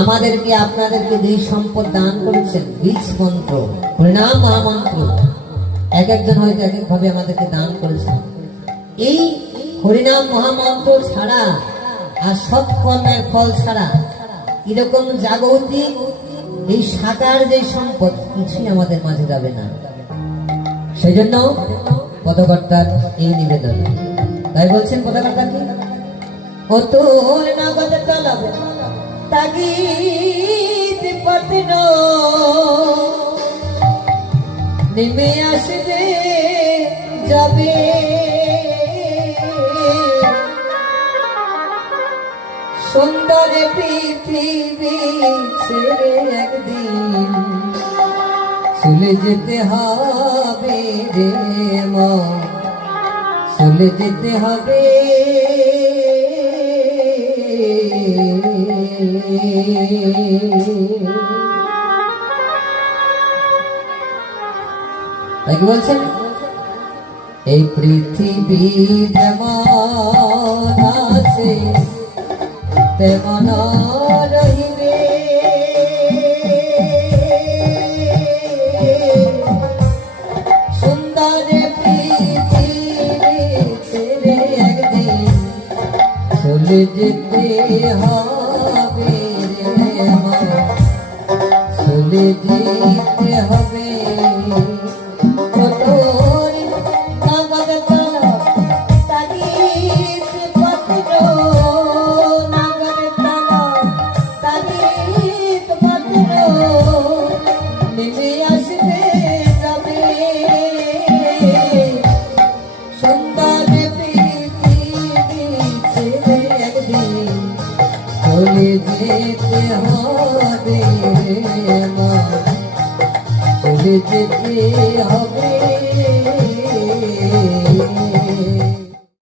আমাদেরকে আপনাদেরকে যেই সম্পদ দান করেছেন, বীজ মন্ত্র, হরিনাম মহামন্ত্র, এক একজন হয়তো এক এক ভাবে আমাদেরকে দান করেছেন। এই হরিনাম মহামন্ত্র ছাড়া আর সৎকর্মের ফল ছাড়া এরকম জাগতিক এই সাকার যে সম্পদ কিছুই আমাদের মাঝে যাবে না। সেই জন্য পদকর্তার এই নিবেদন। তাই বলছেন পদকর্তা কি, ও তোর নগদ তলব তাগিদ পতন নেমে আসবে যাবে, সুন্দর পৃথিবী ছেড়ে একদিন চলে যেতে হবে রে মা, চলে যেতে হবে। তাই কি বলছেন, এই পৃথিবী যেমন আছে তেমন রহিবে, সুন্দর পৃথিবী ছেড়ে একদিন চলে যেতে হবে রে মা, চলে যেতে হবে। চলে যেতে হবে মা, চলে যেতে হবে।